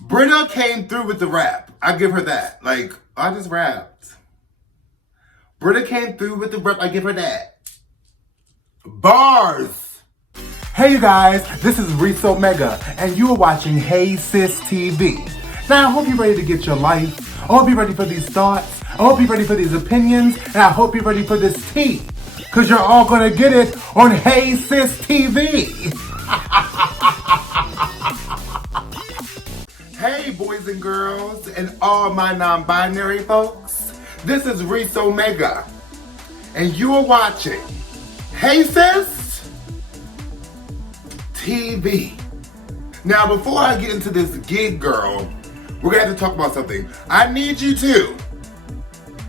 Britta came through with the rap. I give her that. Like, I just rapped. Britta came through with the rap. I give her that. Bars. Hey you guys, this is Reese Omega, and you are watching Hey Sis TV. Now I hope you're ready to get your life. I hope you're ready for these thoughts. I hope you're ready for these opinions, and I hope you're ready for this tea. Cause you're all gonna get it on Hey Sis TV. Hey boys and girls, and all my non-binary folks. This is Reese Omega, and you are watching Hey Sis TV. Now, before I get into this gig, girl, we're gonna have to talk about something. I need you to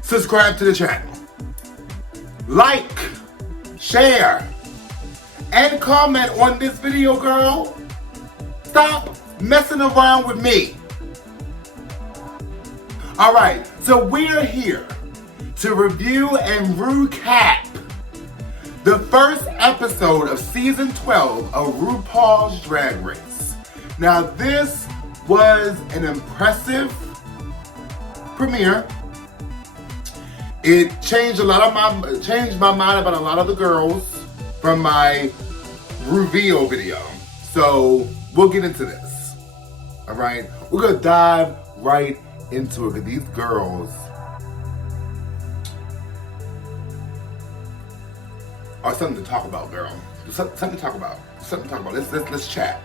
subscribe to the channel, like, share, and comment on this video, girl. Stop messing around with me. All right, so we're here to review and recap the first episode of season 12 of Rupaul's Drag Race. Now, this was an impressive premiere. It changed my mind about a lot of the girls from my reveal video. So we'll get into this. All right, we're gonna dive right into it because these girls are something to talk about, girl. Something to talk about. Something to talk about. Let's chat.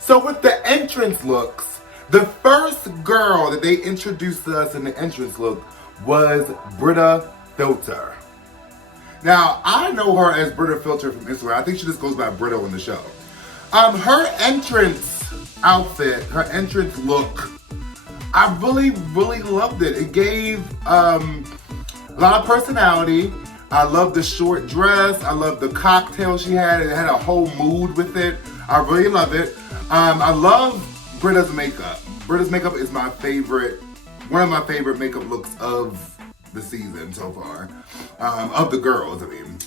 So with the entrance looks, the first girl that they introduced to us in the entrance look was Britta Filter. Now, I know her as Britta Filter from Instagram. I think she just goes by Britta on the show. Her entrance outfit, her entrance look, I really loved it. It gave a lot of personality. I love the short dress. I love the cocktail she had. It had a whole mood with it. I really love it. I love Britta's makeup. Britta's makeup is my favorite, one of my favorite makeup looks of the season so far. Of the girls, I mean.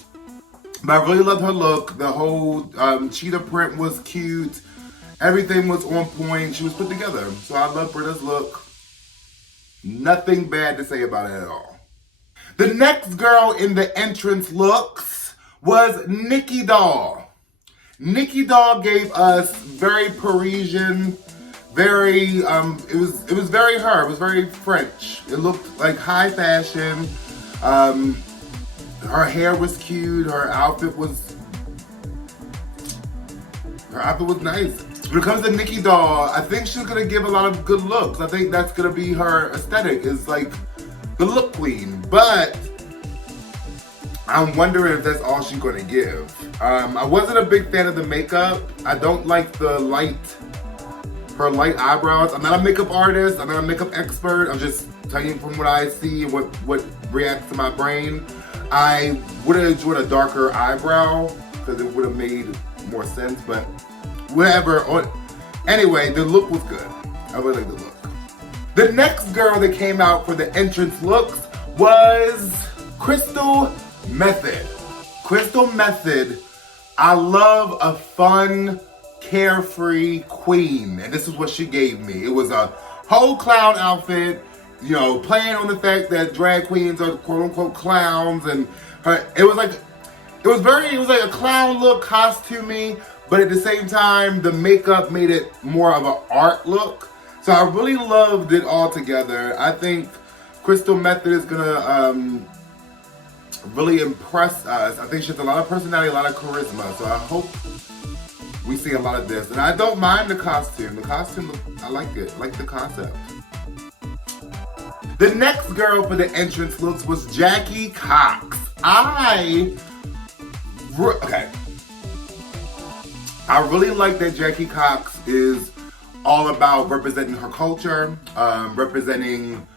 But I really loved her look. The whole cheetah print was cute. Everything was on point. She was put together. So I love Britta's look. Nothing bad to say about it at all. The next girl in the entrance looks was Nicky Doll. Nicky Doll gave us very Parisian, very, it was very her. It was very French. It looked like high fashion. Her hair was cute. Her outfit was nice. When it comes to Nicky Doll, I think she's gonna give a lot of good looks. I think that's gonna be her aesthetic, is like the look queen. But I'm wondering if that's all she's gonna give. I wasn't a big fan of the makeup. I don't like her light eyebrows. I'm not a makeup artist. I'm not a makeup expert. I'm just telling you from what I see and what reacts to my brain. I would have enjoyed a darker eyebrow because it would have made more sense, but whatever. Anyway, the look was good. I really like the look. The next girl that came out for the entrance looks was Crystal Method. Crystal Method, I love a fun, carefree queen, and this is what she gave me. It was a whole clown outfit, you know, playing on the fact that drag queens are quote unquote clowns, and it was like a clown look, costumey, but at the same time, the makeup made it more of an art look. So I really loved it all together. I think Crystal Method is gonna really impress us. I think she has a lot of personality, a lot of charisma. So I hope we see a lot of this. And I don't mind the costume. The costume, I like it. I like the concept. The next girl for the entrance looks was Jackie Cox. I really like that Jackie Cox is all about representing her culture, representing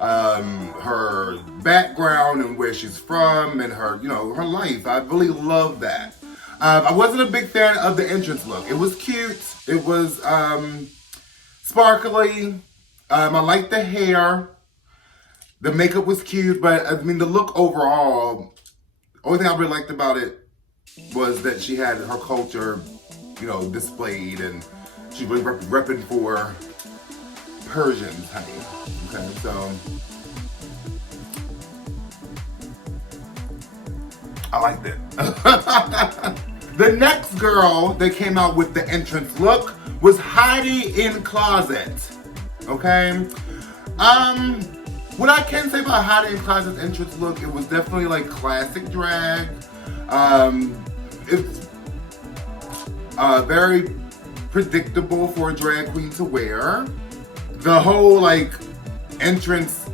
her background and where she's from and her, her life. I really love that. I wasn't a big fan of the entrance look. It was cute. It was sparkly. I liked the hair. The makeup was cute, but I mean the look overall, only thing I really liked about it was that she had her culture, displayed, and she really repping for Persians, honey. Okay, so I liked it. The next girl that came out with the entrance look was Heidi in Closet. Okay? What I can say about Heidi in Closet's entrance look, it was definitely like classic drag. It's very predictable for a drag queen to wear. The whole like entrance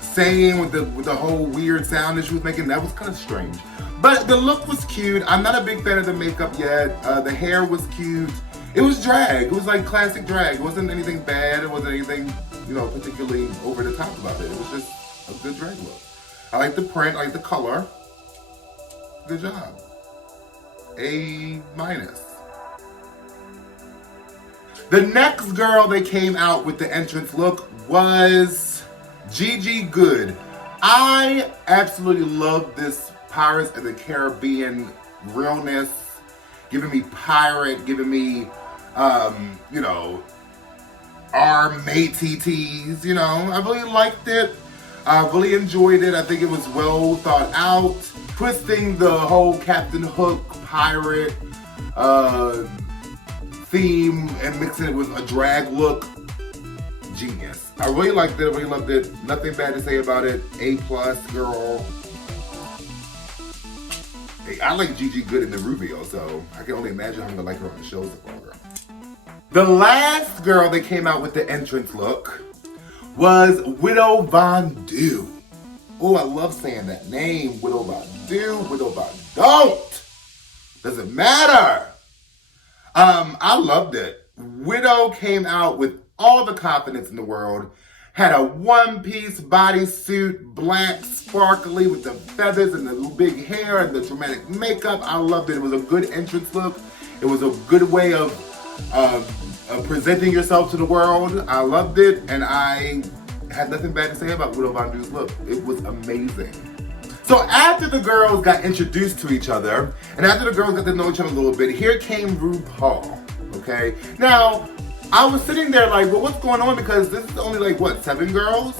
saying with the whole weird sound that she was making, that was kind of strange. But the look was cute. I'm not a big fan of the makeup yet. The hair was cute. It was drag. It was like classic drag. It wasn't anything bad. It wasn't anything, you know, particularly over the top about it. It was just a good drag look. I like the print. I like the color. Good job. A-. The next girl that came out with the entrance look was Gigi Good. I absolutely love this Pirates of the Caribbean realness, giving me pirate, giving me, you know, our mateys, you know. I really liked it. I really enjoyed it. I think it was well thought out. Twisting the whole Captain Hook pirate theme and mixing it with a drag look. Genius. I really liked it. I really loved it. Nothing bad to say about it. A+, girl. Hey, I like Gigi Good in the Rubio, so I can only imagine how I'm gonna like her on the shows of all girl. The last girl that came out with the entrance look was Widow Von Du. Oh, I love saying that name. Widow Von Du, Widow Von Don't. Doesn't matter. I loved it. Widow came out with all the confidence in the world. Had a one-piece bodysuit, black, sparkly, with the feathers and the big hair and the dramatic makeup. I loved it. It was a good entrance look. It was a good way of presenting yourself to the world. I loved it, and I had nothing bad to say about Widow Von Du's look. It was amazing. So after the girls got introduced to each other, and after the girls got to know each other a little bit, here came Rupaul, okay? Now, I was sitting there like, well, what's going on? Because this is only like, what, 7 girls?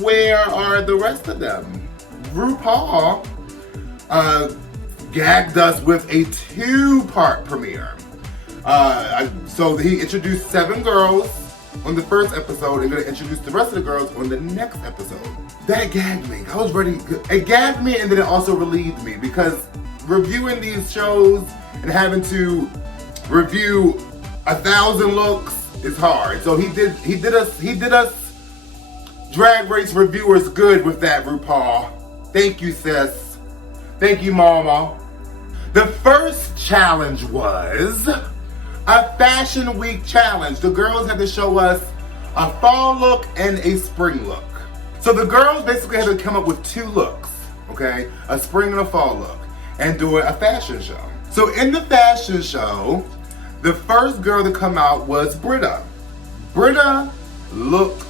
Where are the rest of them? Rupaul gagged us with a 2-part premiere. So he introduced 7 girls on the first episode and gonna introduce the rest of the girls on the next episode. That gagged me. I was ready. It gagged me, and then it also relieved me, because reviewing these shows and having to review 1,000 looks is hard. So he did us Drag Race reviewers good with that, Rupaul. Thank you, sis. Thank you, mama. The first challenge was a Fashion Week challenge. The girls had to show us a fall look and a spring look. So the girls basically had to come up with 2 looks, okay? A spring and a fall look, and do a fashion show. So in the fashion show, the first girl to come out was Britta. Britta looked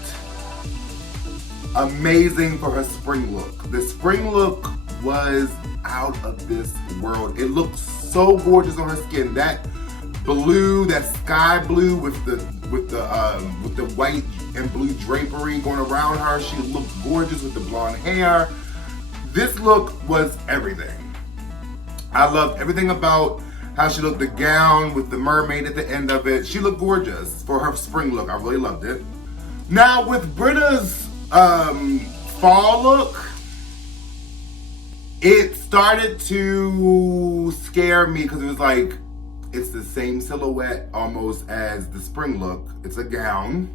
amazing for her spring look. The spring look was out of this world. It looked so gorgeous on her skin. That blue, that sky blue with the white and blue drapery going around her. She looked gorgeous with the blonde hair. This look was everything. I loved everything about how she looked, the gown with the mermaid at the end of it. She looked gorgeous for her spring look. I really loved it. Now with Britta's fall look, it started to scare me because it was like, it's the same silhouette almost as the spring look. It's a gown.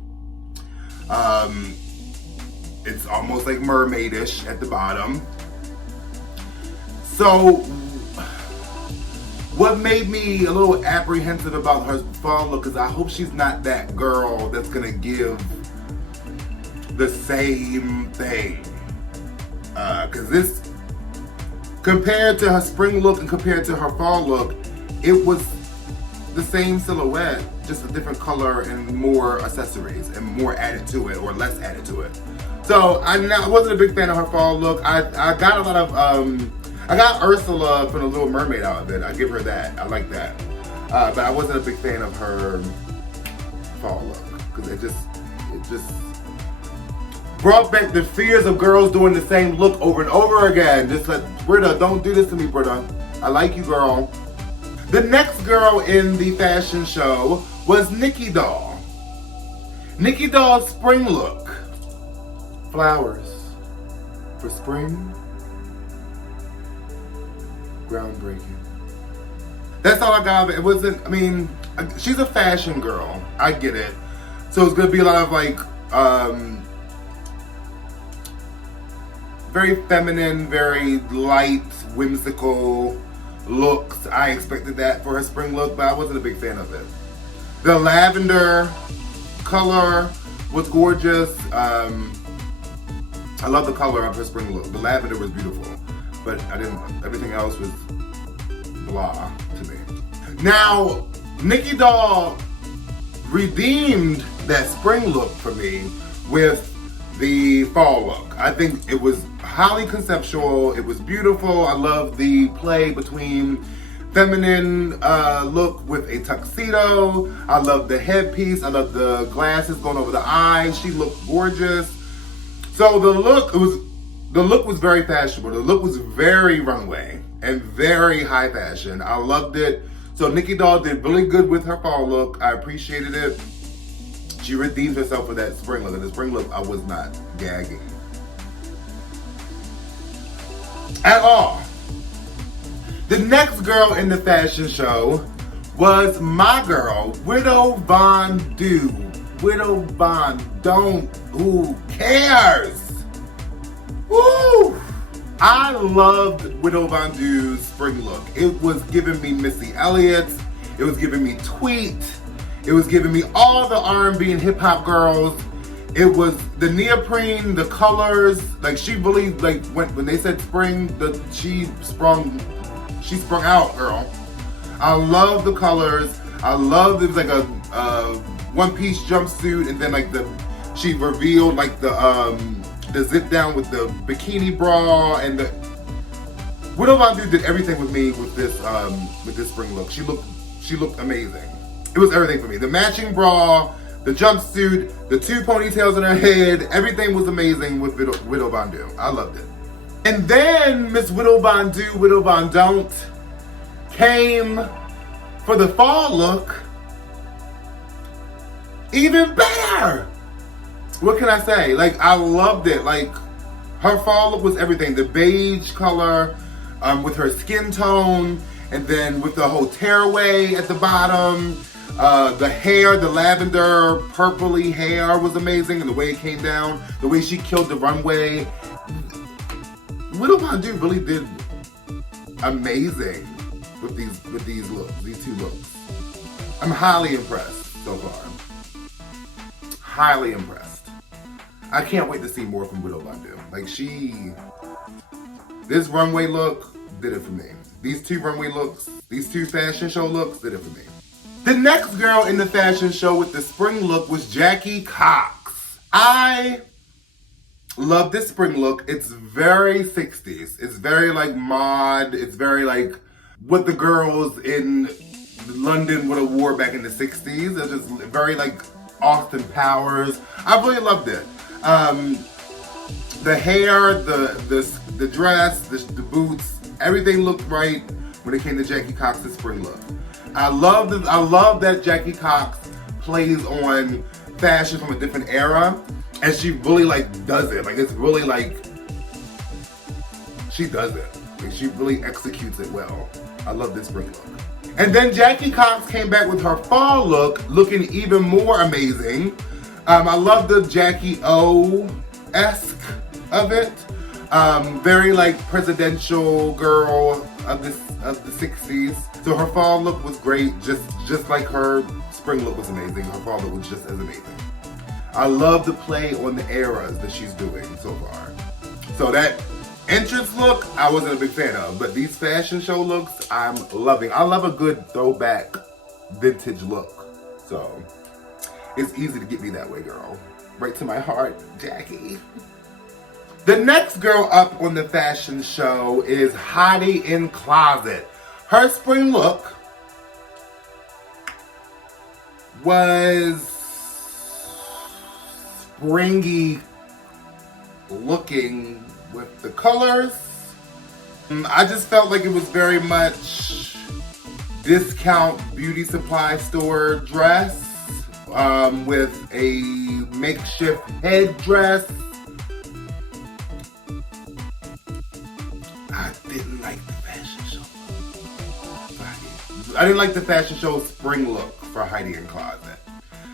It's almost like mermaidish at the bottom. So what made me a little apprehensive about her fall look is I hope she's not that girl that's gonna give the same thing. Cause this, compared to her spring look and compared to her fall look, it was the same silhouette, just a different color and more accessories and more added to it or less added to it. So I wasn't a big fan of her fall look. I got a lot of, I got Ursula from the Little Mermaid out of it. I give her that. I like that. But I wasn't a big fan of her fall look because it just brought back the fears of girls doing the same look over and over again. Just like, Britta, don't do this to me, Britta. I like you, girl. The next girl in the fashion show was Nicky Doll. Nicky Doll's spring look. Flowers for spring. Groundbreaking. That's all I got of it. It wasn't, I mean, she's a fashion girl. I get it. So it's gonna be a lot of like, very feminine, very light, whimsical looks. I expected that for her spring look, but I wasn't a big fan of it. The lavender color was gorgeous. I love the color of her spring look. The lavender was beautiful, but everything else was blah to me. Now, Nicky Doll redeemed that spring look for me with the fall look. I think it was highly conceptual. It was beautiful. I love the play between feminine look with a tuxedo. I love the headpiece. I love the glasses going over the eyes. She looked gorgeous. So the look was very fashionable. The look was very runway and very high fashion. I loved it. So Nicky Doll did really good with her fall look. I appreciated it. She redeemed herself for that spring look. And the spring look, I was not gagging at all. The next girl in the fashion show was my girl, Widow Von Du. Widow Von Don't. Who cares? Woo! I loved Widow Von Du's spring look. It was giving me Missy Elliott. It was giving me Tweet. It was giving me all the R&B and hip hop girls. It was the neoprene, the colors. Like she really like when they said spring, she sprung out, girl. I love the colors. I love it was like a one-piece jumpsuit, and then like she revealed like the zip down with the bikini bra, and the Widow Von Du did everything with me with this spring look. She looked amazing. It was everything for me. The matching bra, the jumpsuit, the two ponytails in her head, everything was amazing with Widow Von Du. I loved it. And then Miss Widow Von Du, Widow Von Don't came for the fall look. Even better. What can I say? Like, I loved it. Like, her fall look was everything. The beige color with her skin tone, and then with the whole tearaway at the bottom. The hair, the lavender purpley hair was amazing, and the way it came down, the way she killed the runway. Widow Von Du really did amazing with these looks, these two looks. I'm highly impressed so far. Highly impressed. I can't wait to see more from Widow Von Du. Like this runway look did it for me. These two runway looks, these two fashion show looks did it for me. The next girl in the fashion show with the spring look was Jackie Cox. I love this spring look. It's very 60s. It's very like mod. It's very like what the girls in London would have wore back in the 60s. It's just very like Austin Powers. I really loved it. The hair, the dress, the boots, everything looked right when it came to Jackie Cox's spring look. I love that Jackie Cox plays on fashion from a different era, and she really like does it. Like it's really like she does it. Like she really executes it well. I love this spring look. And then Jackie Cox came back with her fall look, looking even more amazing. I love the Jackie O-esque of it. Very like presidential girl of the 60s. So her fall look was great, just like her spring look was amazing. Her fall look was just as amazing. I love the play on the eras that she's doing so far. So that entrance look, I wasn't a big fan of, but these fashion show looks, I'm loving. I love a good throwback vintage look. So it's easy to get me that way, girl. Right to my heart, Jackie. The next girl up on the fashion show is Hottie in Closet. Her spring look was springy looking with the colors. I just felt like it was very much discount beauty supply store dress with a makeshift headdress. I didn't like the fashion show. I didn't like the fashion show spring look for Heidi N Closet.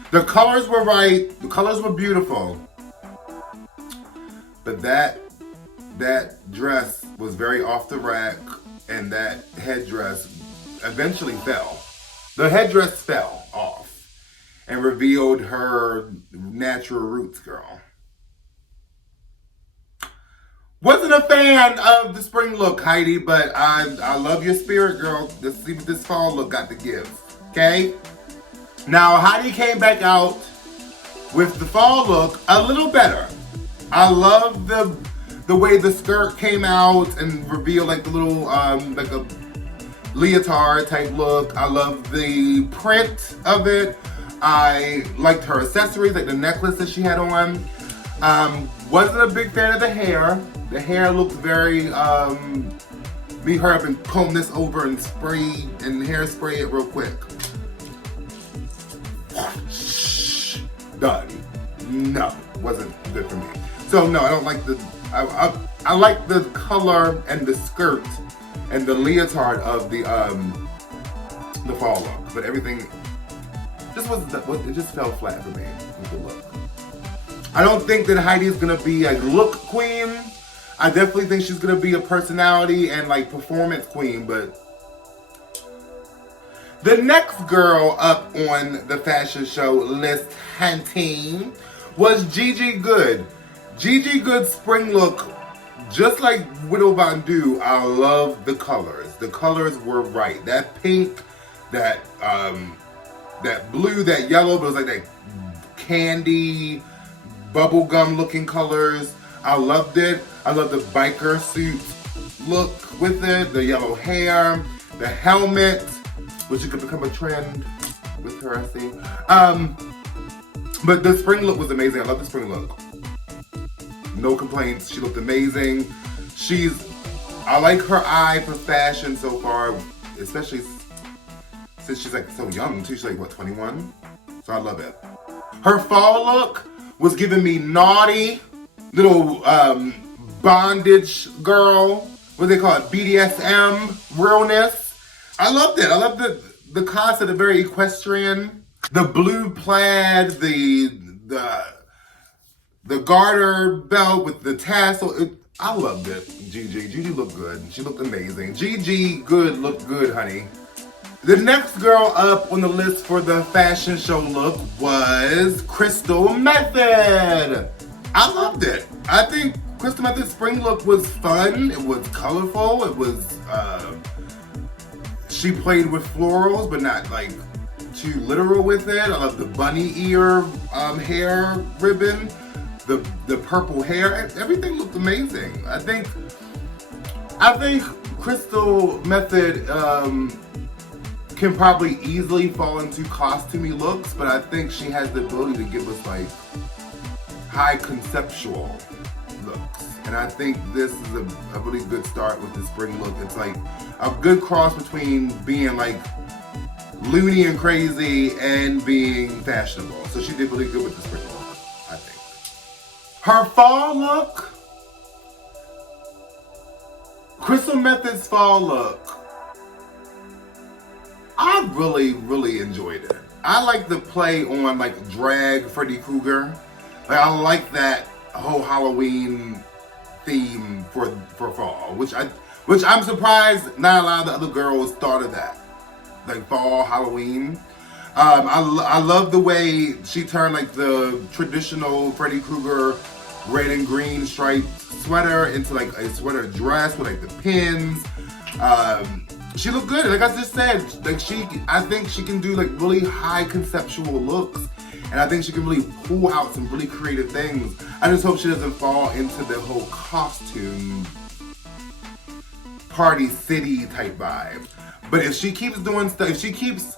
The colors were right. The colors were beautiful. But that dress was very off the rack, and that headdress eventually fell. The headdress fell off and revealed her natural roots, girl. Wasn't a fan of the spring look, Heidi, but I love your spirit, girl. Let's see what this fall look got to give, okay? Now, Heidi came back out with the fall look a little better. I love the way the skirt came out and revealed like the little, like a leotard type look. I love the print of it. I liked her accessories, like the necklace that she had on. Wasn't a big fan of the hair. The hair looked very, me hurry up and comb this over and hairspray it real quick. Done. No, wasn't good for me. So no, I don't like I like the color and the skirt and the leotard of the fall look, but everything it just fell flat for me with the look. I don't think that Heidi's gonna be a look queen. I definitely think she's gonna be a personality and like performance queen, but the next girl up on the fashion show list hunting was Gigi Goode. Gigi Goode's spring look, just like Widow Von Du, I love the colors. The colors were right. That pink, that blue, that yellow, but it was like that candy, bubblegum looking colors. I loved it. I love the biker suit look with it, the yellow hair, the helmet, which could become a trend with her, I see. But the spring look was amazing. I love the spring look. No complaints. She looked amazing. I like her eye for fashion so far, especially since she's like so young too. She's like, what, 21? So I love it. Her fall look was giving me naughty little bondage girl. What do they call it? BDSM realness. I loved it. I loved the concept of very equestrian. The blue plaid, the garter belt with the tassel. I loved it. Gigi looked good. She looked amazing. Gigi Goode looked good, honey. The next girl up on the list for the fashion show look was Crystal Method. I loved it. I think Crystal Method's spring look was fun. It was colorful. It was, she played with florals, but not like too literal with it. I love the bunny ear hair ribbon, the purple hair. Everything looked amazing. I think Crystal Method can probably easily fall into costumey looks, but I think she has the ability to give us like high conceptual looks. And I think this is a really good start with the spring look. It's like a good cross between being like loony and crazy and being fashionable. So she did really good with the spring look, I think. Her fall look, Crystal Method's fall look, I really, really enjoyed it. I like the play on like drag Freddy Krueger. Like I like that whole Halloween theme for fall, which I'm surprised not a lot of the other girls thought of that. Like fall, Halloween. I love the way she turned like the traditional Freddy Krueger red and green striped sweater into like a sweater dress with like the pins. She looked good. Like I just said, like I think she can do like really high conceptual looks. And I think she can really pull out some really creative things. I just hope she doesn't fall into the whole costume party city type vibe. But if she keeps doing stuff, if she keeps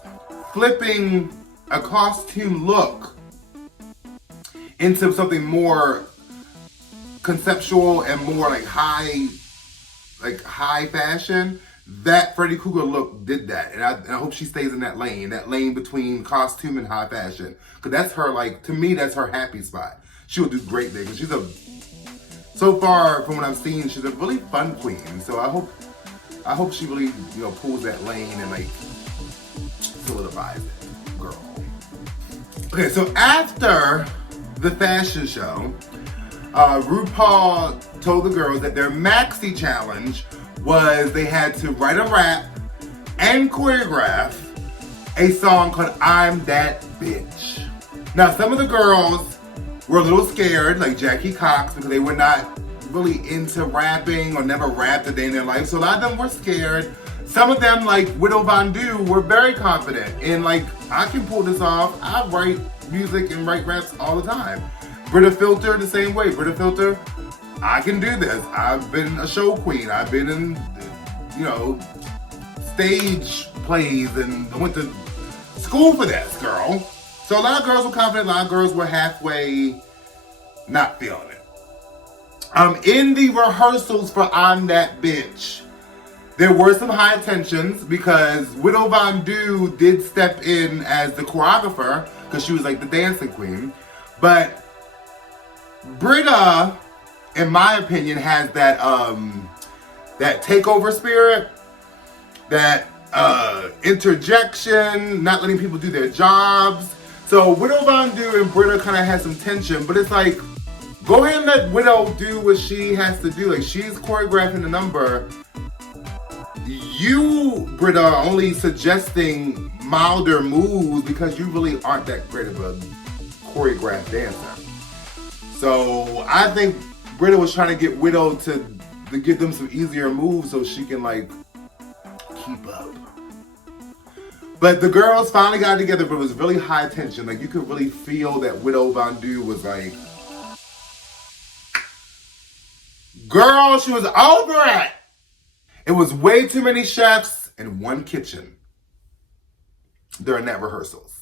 flipping a costume look into something more conceptual and more like high fashion, that Freddy Krueger look did that. And I hope she stays in that lane between costume and high fashion. Because that's her, like, to me, that's her happy spot. She will do great there. Because so far from what I've seen, she's a really fun queen. So I hope she really, pulls that lane and, like, solidifies it, girl. Okay, so after the fashion show, RuPaul told the girls that their maxi challenge was they had to write a rap and choreograph a song called I'm That Bitch. Now, some of the girls were a little scared, like Jackie Cox, because they were not really into rapping or never rapped a day in their life. So a lot of them were scared. Some of them, like Widow Von Du, were very confident and like, I can pull this off. I write music and write raps all the time. Brita Filter, the same way. Brita Filter, I can do this. I've been a show queen. I've been in, stage plays and went to school for this, girl. So a lot of girls were confident. A lot of girls were halfway not feeling it. In the rehearsals for I'm That Bitch, there were some high tensions because Widow Von Du did step in as the choreographer because she was like the dancing queen. But Brita, in my opinion, has that takeover spirit, that interjection, not letting people do their jobs. So Widow Von Du and Brita kind of had some tension, but it's like, go ahead and let Widow do what she has to do. Like, she's choreographing the number. You, Brita, are only suggesting milder moves because you really aren't that great of a choreographed dancer. So I think Brita was trying to get Widow to give them some easier moves so she can like keep up. But the girls finally got together, but it was really high tension. Like, you could really feel that Widow Von Du was like, girl, she was over it. It was way too many chefs in one kitchen during that rehearsals.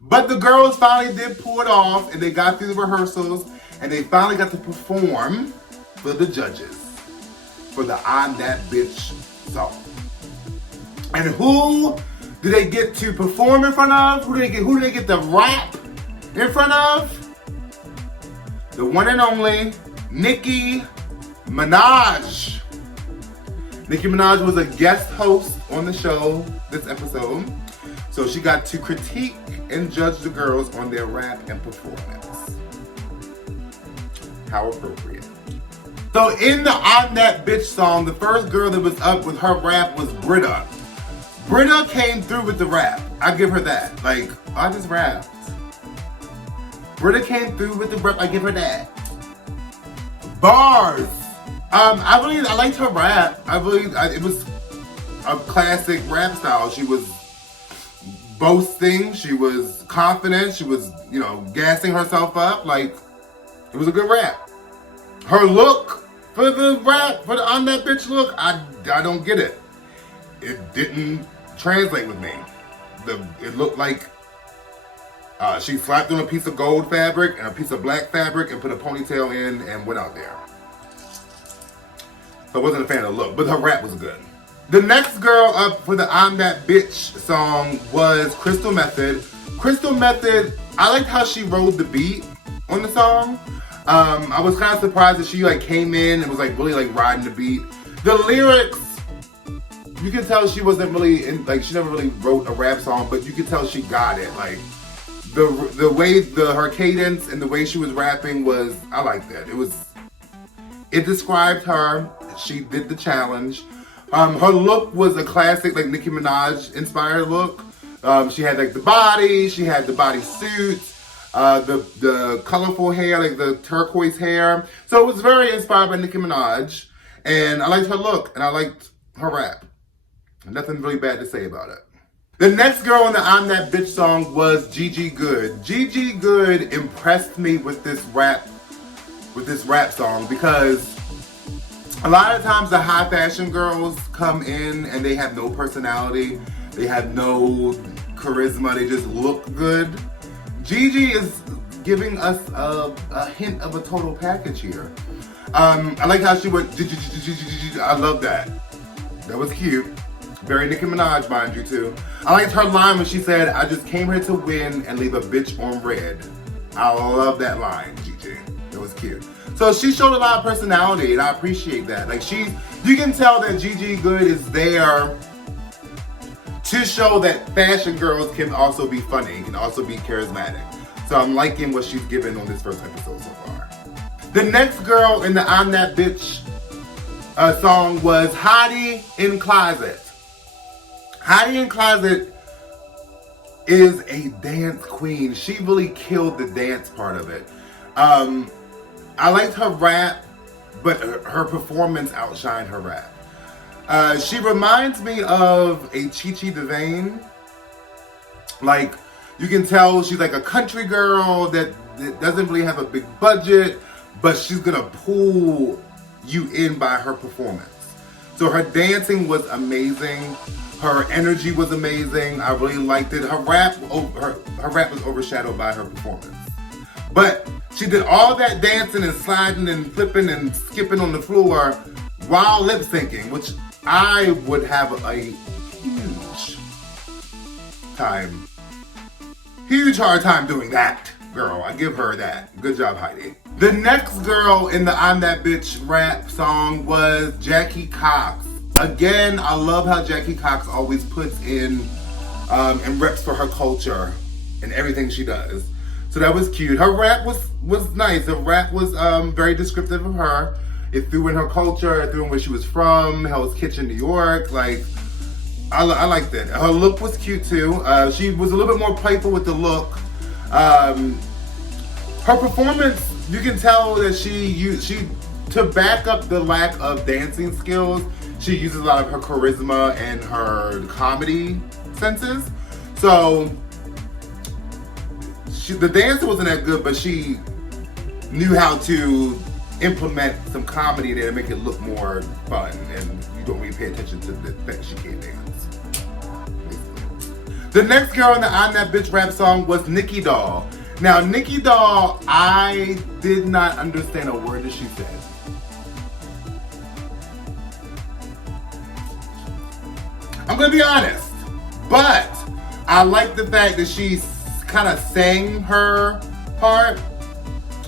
But the girls finally did pull it off, and they got through the rehearsals, and they finally got to perform for the judges for the I'm That Bitch song. And who do they get to perform in front of? Who do they get to rap in front of? The one and only Nicki Minaj. Nicki Minaj was a guest host on the show this episode. So she got to critique and judge the girls on their rap and performance. How appropriate. So in the I'm That Bitch song, the first girl that was up with her rap was Brita. Brita came through with the rap. I give her that. Like, I just rapped. Brita came through with the rap. I give her that. Bars. I liked her rap. It was a classic rap style. She was boasting. She was confident. She was, gassing herself up. Like, it was a good rap. Her look for the rap, for the I'm That Bitch look, I don't get it. It didn't translate with me. It looked like she slapped on a piece of gold fabric and a piece of black fabric and put a ponytail in and went out there. So I wasn't a fan of the look, but her rap was good. The next girl up for the I'm That Bitch song was Crystal Method. Crystal Method, I liked how she rode the beat on the song. I was kind of surprised that she came in and was really riding the beat. The lyrics, you can tell she wasn't really she never really wrote a rap song, but you could tell she got it. Like the way her cadence and the way she was rapping was, I liked that. It described her. She did the challenge. Her look was a classic Nicki Minaj inspired look. She had the body, she had the body suit, the colorful hair, the turquoise hair. So it was very inspired by Nicki Minaj. And I liked her look and I liked her rap. Nothing really bad to say about it. The next girl in the I'm That Bitch song was Gigi Good. Gigi Good impressed me with this rap song because a lot of times the high fashion girls come in and they have no personality, they have no charisma, they just look good. Gigi is giving us a hint of a total package here. I like how she went, I love that. That was cute. Very Nicki Minaj, mind you, too. I liked her line when she said, I just came here to win and leave a bitch on red. I love that line, Gigi. It was cute. So she showed a lot of personality, and I appreciate that. Like, you can tell that Gigi Good is there to show that fashion girls can also be funny, can also be charismatic. So I'm liking what she's given on this first episode so far. The next girl in the I'm That Bitch song was Hottie in Closet. Hottie in Closet is a dance queen. She really killed the dance part of it. I liked her rap, but her performance outshined her rap. She reminds me of a Chi Chi DeVayne. Like, you can tell she's like a country girl that doesn't really have a big budget, but she's gonna pull you in by her performance. So her dancing was amazing. Her energy was amazing. I really liked it. Her rap was overshadowed by her performance. But she did all that dancing and sliding and flipping and skipping on the floor while lip syncing, which I would have a huge hard time doing that, girl. I give her that. Good job, Heidi. The next girl in the I'm That Bitch rap song was Jackie Cox. Again, I love how Jackie Cox always puts in and reps for her culture in everything she does. So that was cute. Her rap was nice. Her rap was very descriptive of her. It threw in her culture, it threw in where she was from, Hell's Kitchen, New York. Like, I liked it. Her look was cute too. She was a little bit more playful with the look. Her performance, you can tell that she to back up the lack of dancing skills, she uses a lot of her charisma and her comedy senses. So the dancer wasn't that good, but she knew how to implement some comedy there to make it look more fun, and you don't really pay attention to the fact she can't dance. The next girl in the I'm That Bitch rap song was Nicky Doll. Now, Nicky Doll, I did not understand a word that she said. I'm gonna be honest, but I like the fact that she kind of sang her part.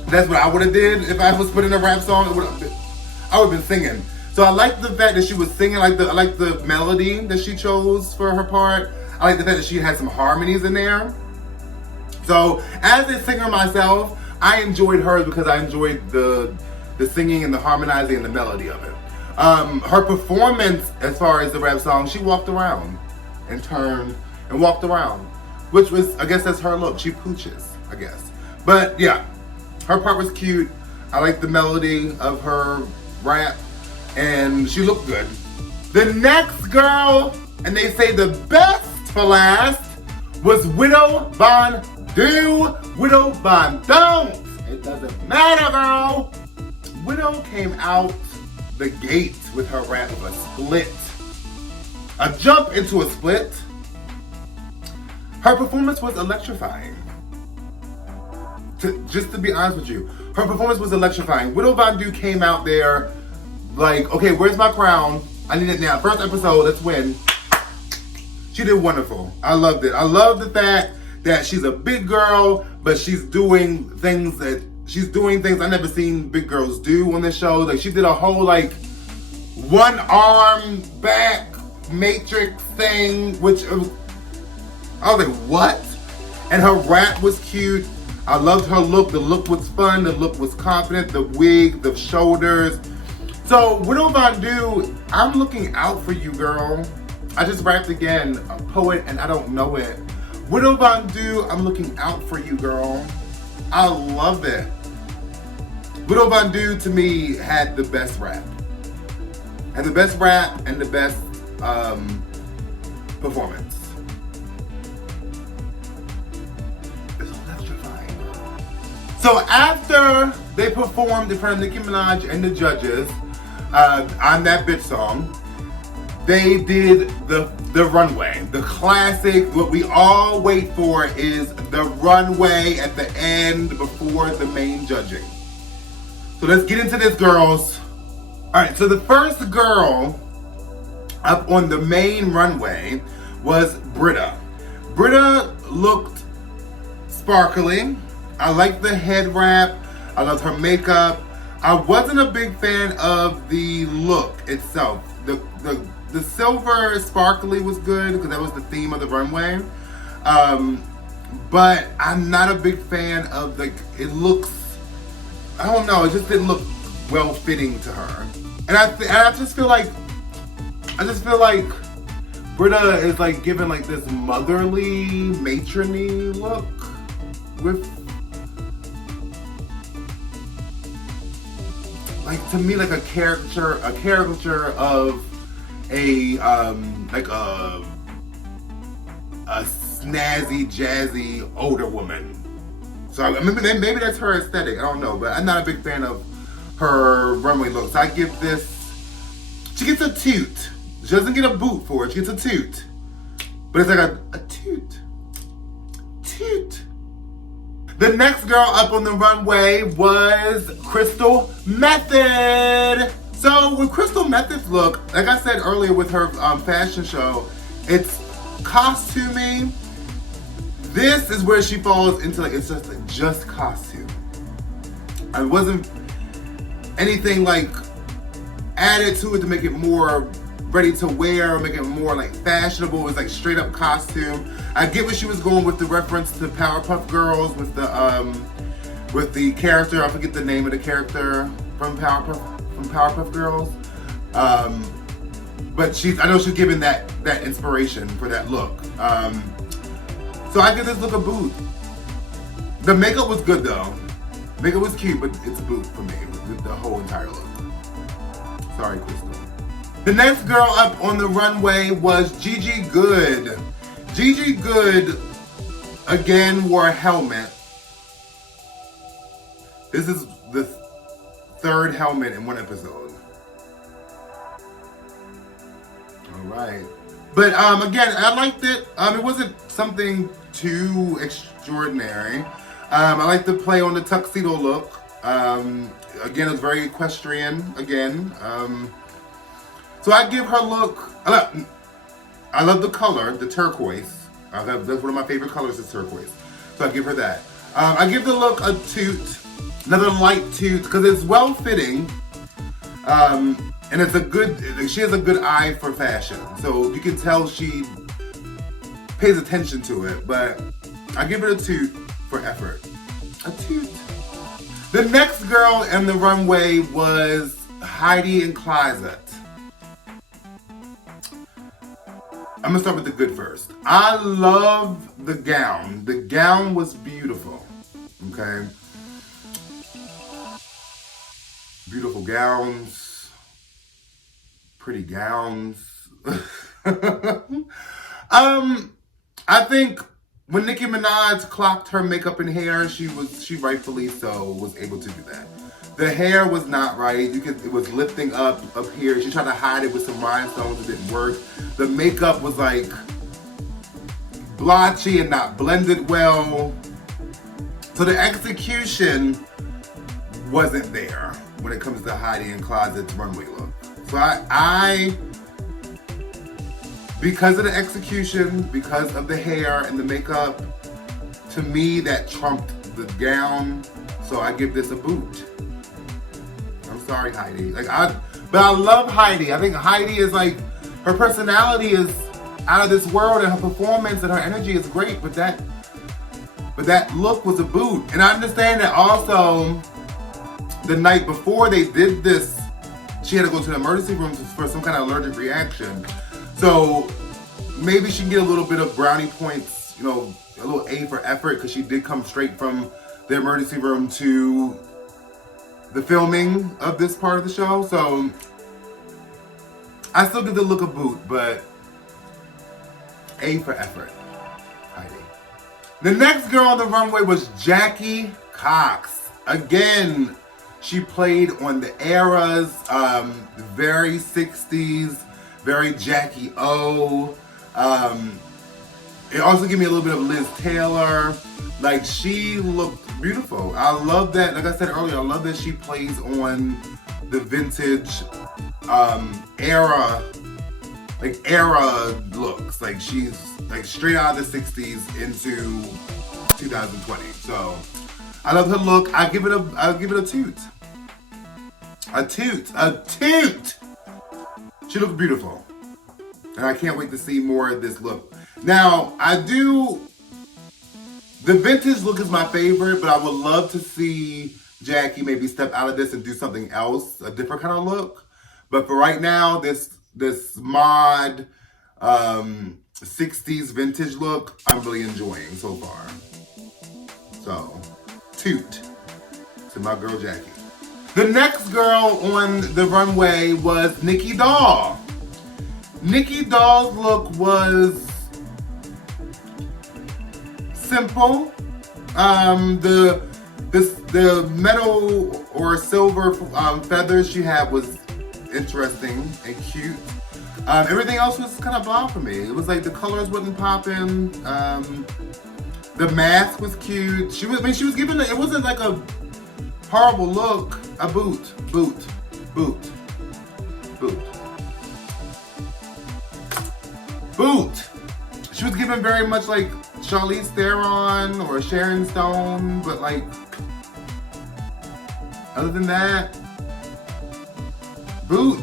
That's what I would have did if I was put in a rap song. I would have been singing. So I like the fact that she was singing. I like the melody that she chose for her part. I like the fact that she had some harmonies in there. So as a singer myself, I enjoyed hers because I enjoyed the singing and the harmonizing and the melody of it. Her performance, as far as the rap song, she walked around and turned and walked around, which was, I guess that's her look. She pooches, I guess. But yeah, her part was cute. I liked the melody of her rap, and she looked good. The next girl, and they say the best for last, was Widow Von Do. Widow Von Don't. It doesn't matter, girl. Widow came out the gate with her rap of a split. A jump into a split. Her performance was electrifying. Just to be honest with you, her performance was electrifying. Widow Von Du came out there like, okay, where's my crown? I need it now. First episode, let's win. She did wonderful. I loved it. I love the fact that she's a big girl, but she's doing things I never seen big girls do on this show. Like, she did a whole like one arm back matrix thing, which I was like, what? And her rap was cute. I loved her look. The look was fun. The look was confident. The wig, the shoulders. So Widow Von Du, I'm looking out for you, girl. I just rapped again, a poet, and I don't know it. Widow Von Du, I'm looking out for you, girl. I love it. Widow Von Du, to me, had the best rap. Had the best rap and the best performance. It's electrifying. So after they performed in front of Nicki Minaj and the judges, on that bitch song, they did the runway. The classic, what we all wait for is the runway at the end before the main judging. So let's get into this, girls. All right, so the first girl up on the main runway was Britta. Britta looked sparkly. I liked the head wrap. I loved her makeup. I wasn't a big fan of the look itself. The silver sparkly was good because that was the theme of the runway. But I'm not a big fan of it looks, I don't know, it just didn't look well fitting to her. And I just feel like Britta is like giving like this motherly, matronly look with, like, to me, like a caricature of a snazzy, jazzy older woman. So maybe that's her aesthetic. I don't know, but I'm not a big fan of her runway look. So I give this. She gets a toot. She doesn't get a boot for it. She gets a toot, but it's like a toot. Toot. The next girl up on the runway was Crystal Method. So with Crystal Method's look, like I said earlier with her fashion show, it's costuming. This is where she falls into like, it's just costume. It wasn't anything like added to it to make it more ready to wear, or make it more like fashionable. It was like straight up costume. I get where she was going with the reference to Powerpuff Girls with the character. I forget the name of the character from Powerpuff Girls. But I know she's given that inspiration for that look. So I give this look a boot. The makeup was good though. Makeup was cute, but it's a boot for me with the whole entire look. Sorry, Crystal. The next girl up on the runway was Gigi Good. Gigi Good again wore a helmet. This is the third helmet in one episode. All right. But again, I liked it. It wasn't something too extraordinary. I like the play on the tuxedo look. Again, it was very equestrian again. So I give her look, I love the color, the turquoise. That's one of my favorite colors is turquoise. So I give her that. I give the look a toot, another light toot, because it's well fitting. And it's she has a good eye for fashion. So you can tell she pays attention to it, but I give it a toot for effort. A toot. The next girl in the runway was Heidi in Closet. I'm gonna start with the good first. I love the gown. The gown was beautiful, okay? Beautiful gowns, pretty gowns. I think when Nicki Minaj clocked her makeup and hair, she rightfully so was able to do that. The hair was not right. It was lifting up here. She tried to hide it with some rhinestones. It didn't work. The makeup was like blotchy and not blended well. So the execution wasn't there when it comes to Heidi in Closet's runway look. So I because of the execution, because of the hair and the makeup, to me that trumped the gown. So I give this a boot. I'm sorry, Heidi. But I love Heidi. I think Heidi is like, her personality is out of this world, and her performance and her energy is great. But that look was a boot. And I understand that also the night before they did this, she had to go to the emergency room for some kind of allergic reaction. So maybe she can get a little bit of brownie points, a little A for effort, because she did come straight from the emergency room to the filming of this part of the show. So I still give the look a boot, but A for effort, Heidi. The next girl on the runway was Jackie Cox. Again, she played on the eras, very 60s, very Jackie O. It also gave me a little bit of Liz Taylor. Like, she looked beautiful. I love that, like I said earlier, I love that she plays on the vintage era looks. Like, she's like straight out of the 60s into 2020. So I love her look. I'll give it a toot. A toot. She looks beautiful. And I can't wait to see more of this look. Now, the vintage look is my favorite, but I would love to see Jackie maybe step out of this and do something else, a different kind of look. But for right now, this mod 60s vintage look, I'm really enjoying so far. So, toot to my girl Jackie. The next girl on the runway was Nicky Doll. Nicky Doll's look was simple. The metal or silver feathers she had was interesting and cute. Everything else was kind of blah for me. It was like the colors wasn't popping. The mask was cute. She was giving it wasn't like a horrible look. A boot. She was giving very much like Charlize Theron or Sharon Stone, but like, other than that, boot.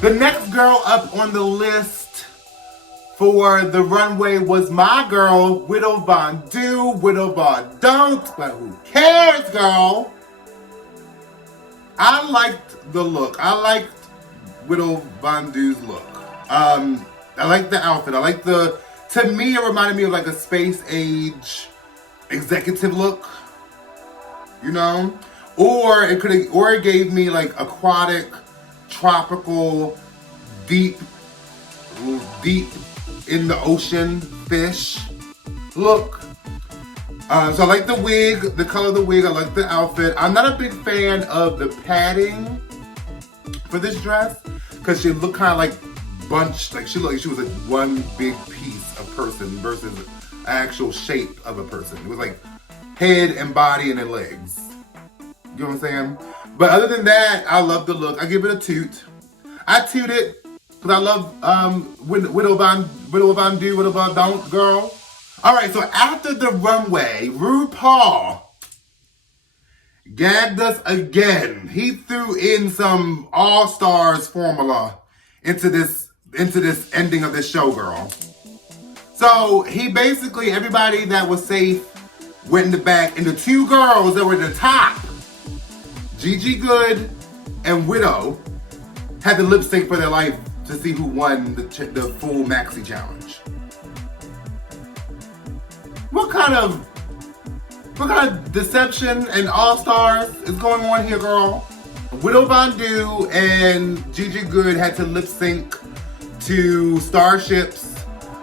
The next girl up on the list for the runway was my girl, Widow Von Do, Widow Von Don't, but who cares, girl? I liked the look. I liked Widow Von Do's look. I like the outfit. To me, it reminded me of like a space age executive look, you know? Or it gave me like aquatic, tropical, deep in the ocean fish look. So I like the wig, the color of the wig. I like the outfit. I'm not a big fan of the padding for this dress because she looked kind of like bunched, like she looked like she was like one big piece of person versus an actual shape of a person. It was like head and body and then legs. You know what I'm saying? But other than that, I love the look. I give it a toot. I toot it because I love Widow Von Do, Widow Von Don't, girl. All right, so after the runway, Rupaul gagged us again. He threw in some all-stars formula into this ending of this show, girl. So he basically, everybody that was safe went in the back, and the two girls that were at the top, Gigi Good and Widow, had to lip sync for their life to see who won the full maxi challenge. What kind of deception and all-stars is going on here, girl? Widow Von Do and Gigi Good had to lip sync to Starships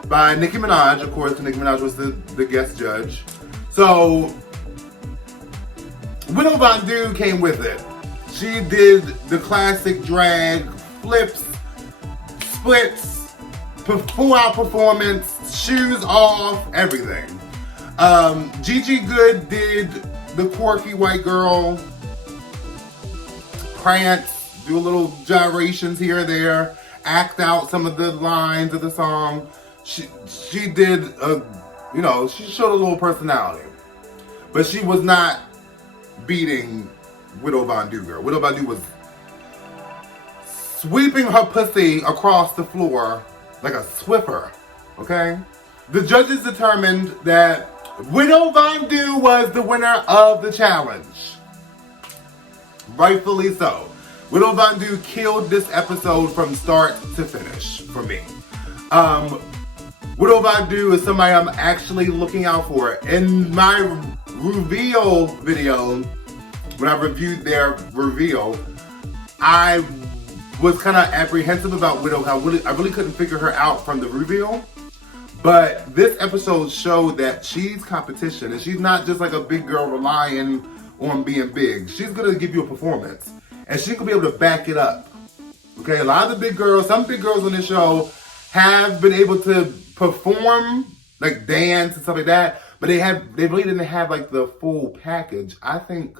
by Nicki Minaj. Of course, Nicki Minaj was the guest judge. So, Widow Von Do came with it. She did the classic drag, flips, splits, full-out performance, shoes off, everything. Gigi Good did the quirky white girl, prance, do a little gyrations here or there, act out some of the lines of the song. She did she showed a little personality. But she was not beating Widow Von Do, girl. Widow Von Do was sweeping her pussy across the floor like a Swiffer, okay? The judges determined that Widow Von Do was the winner of the challenge. Rightfully so. Widow Von Do killed this episode from start to finish for me. Widow Von Do is somebody I'm actually looking out for. In my reveal video, when I reviewed their reveal, I was kind of apprehensive about Widow. I really couldn't figure her out from the reveal. But this episode showed that she's competition, and she's not just like a big girl relying on being big. She's gonna give you a performance, and she's gonna be able to back it up Okay, a lot of the big girls, some big girls on this show have been able to perform, like dance and stuff like that, but they really didn't have like the full package. I think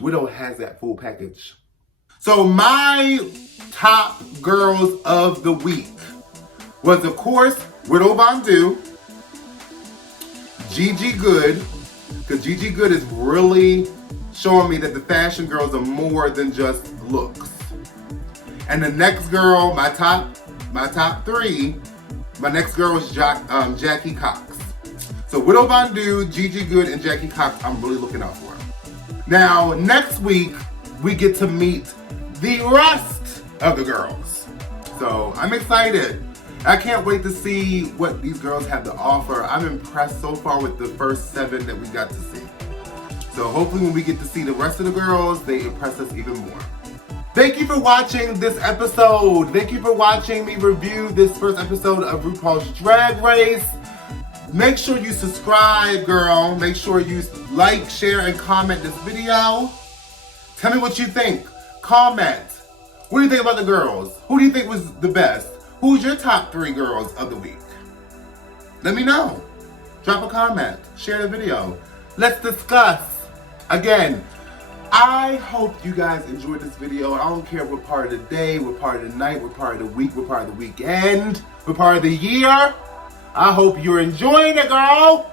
Widow has that full package. So my top girls of the week was, of course, Widow Von'Du, Gigi Good, because Gigi Good is really showing me that the fashion girls are more than just looks. And the next girl, my top three, my next girl is Jackie Cox. So Widow Von'Du, Gigi Good, and Jackie Cox, I'm really looking out for. Now, next week, we get to meet the rest of the girls. So I'm excited. I can't wait to see what these girls have to offer. I'm impressed so far with the first 7 that we got to see. So hopefully when we get to see the rest of the girls, they impress us even more. Thank you for watching this episode. Thank you for watching me review this first episode of RuPaul's Drag Race. Make sure you subscribe, girl. Make sure you like, share, and comment this video. Tell me what you think. Comment. What do you think about the girls? Who do you think was the best? Who's your top 3 girls of the week? Let me know. Drop a comment. Share the video. Let's discuss. Again, I hope you guys enjoyed this video. I don't care what part of the day, what part of the night, what part of the week, what part of the weekend, what part of the year. I hope you're enjoying it, girl.